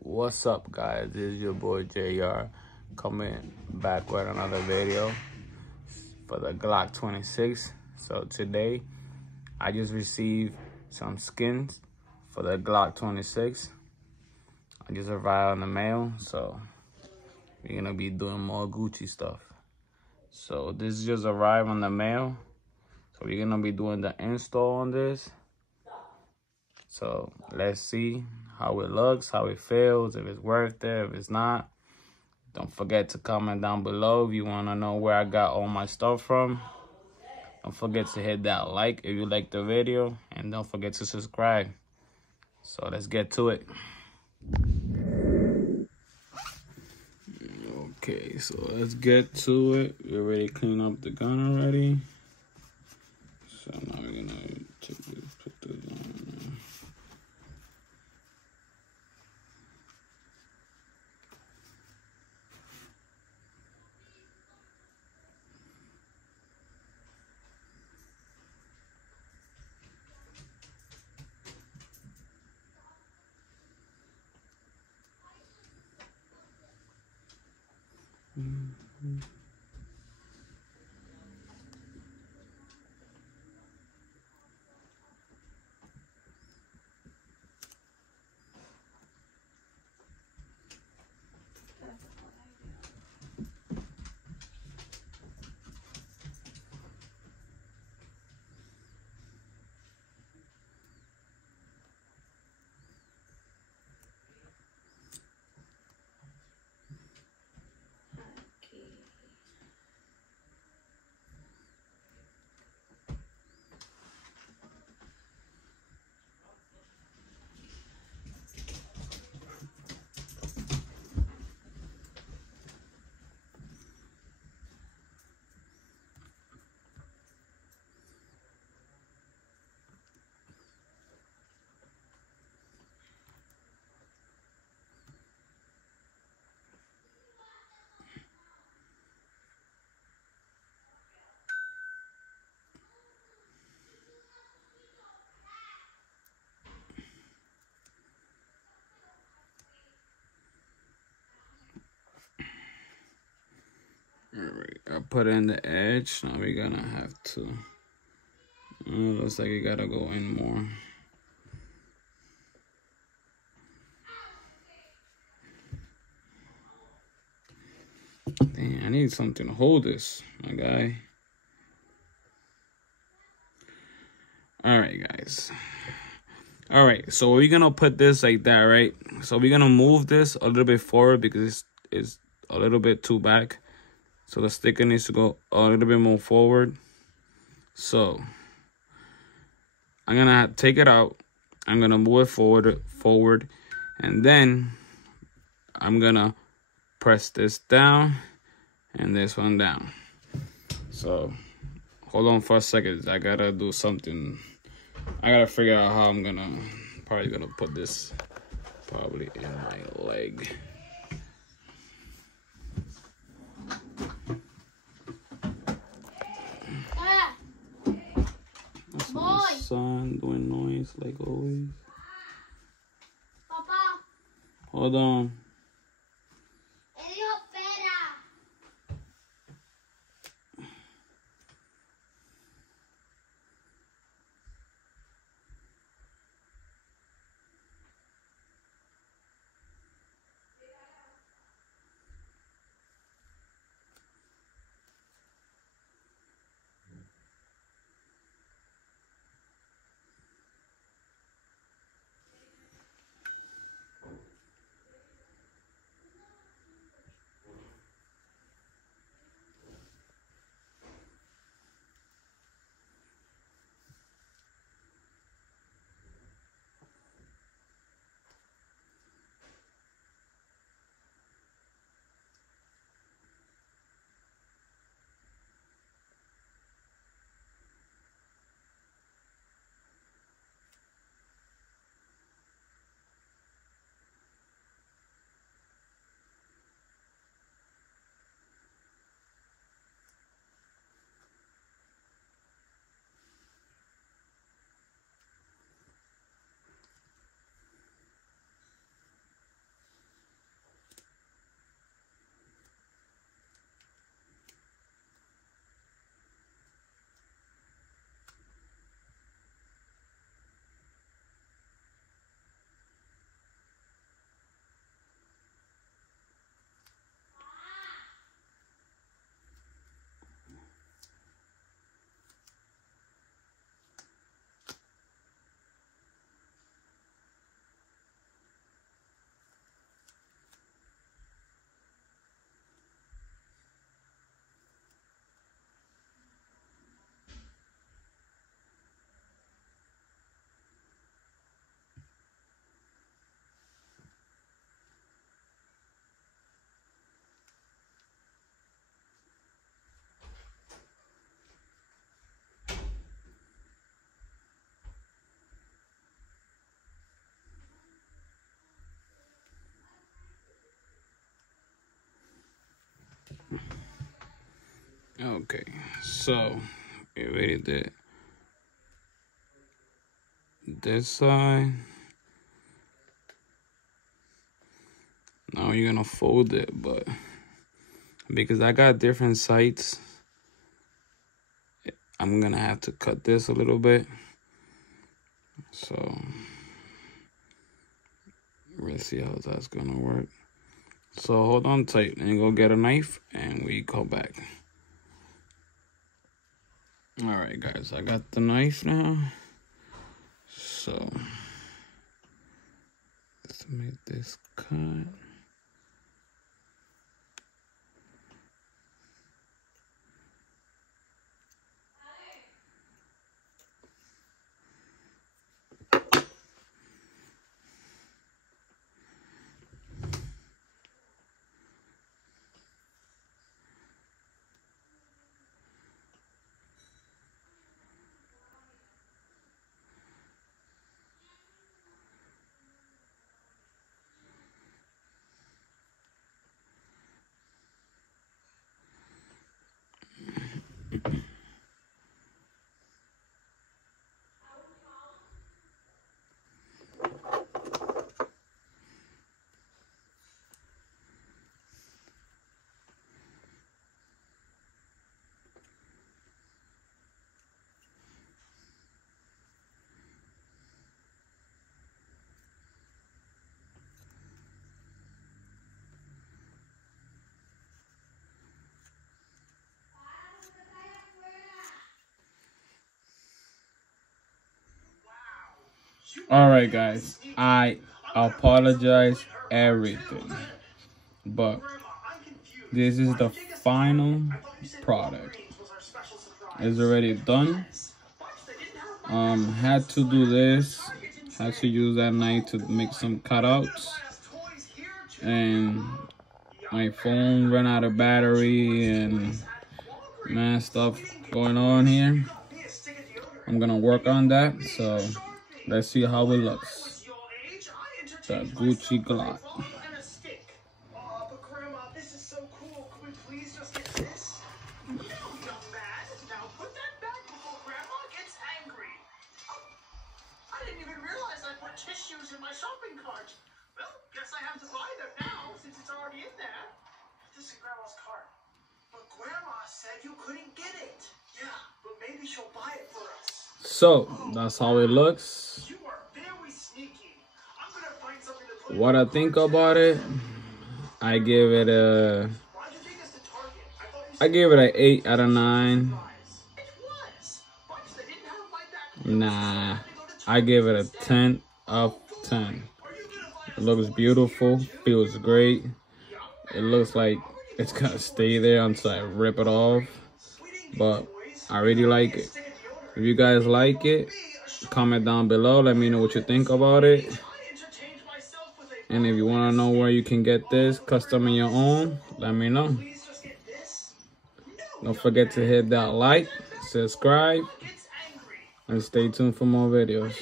What's up, guys? This is your boy JR coming back with another video for the Glock 26. So today I just received some skins for the Glock 26. I just arrived in the mail, so we're gonna be doing more Gucci stuff. So this just arrived on the mail, so we're gonna be doing the install on this. So let's see how it looks, how it feels, if it's worth it, if it's not. Don't forget to comment down below if you want to know where I got all my stuff from. Don't forget to hit that like if you like the video, and don't forget to subscribe. So let's get to it. Okay, so let's get to it. We already cleaned up the gun already. So now we're gonna take this, put this on. Alright, I put in the edge. Now we're gonna have to. Looks like you gotta go in more. Dang, I need something to hold this, my guy. Alright, guys. Alright, so we're gonna put this like that, right? So we're gonna move this a little bit forward because it's a little bit too back. So the sticker needs to go a little bit more forward. So I'm gonna take it out. I'm gonna move it forward, and then I'm gonna press this down and this one down. So hold on for a second. I gotta do something. I gotta figure out how I'm probably gonna put this probably in my leg. That's my son doing noise like always. Papa. Hold on. Okay, so we already did this side. Now you're gonna fold it, but because I got different sides, I'm gonna have to cut this a little bit. So let's see how that's gonna work. So hold on tight and go get a knife and we go back. All right, guys, I got the knife now. So let's make this cut. All right, guys, I apologize everything, but this is the final product. It's already done. Had to do this, had to use that knife to make some cutouts, and my phone ran out of battery and man stuff going on here. I'm gonna work on that, so let's see how it looks. The Gucci Glock. Tissues in my shopping cart. Well, guess I have to buy them now since it's already in there. This is Grandma's cart. But Grandma said you couldn't get it. Yeah, but maybe she'll buy it for us. So that's how it looks. You are very sneaky. I'm gonna find something to put What I think about it, I give it a Why'd you take us to Target? I give it an 8 out of 9. It was. But they didn't have my back. Nah, I give it a 10 of 10. It looks beautiful, feels great. It looks like it's gonna stay there until I rip it off, but I really like it. If you guys like it, comment down below, let me know what you think about it. And if you want to know where you can get this custom in your own, let me know. Don't forget to hit that like, subscribe, and stay tuned for more videos.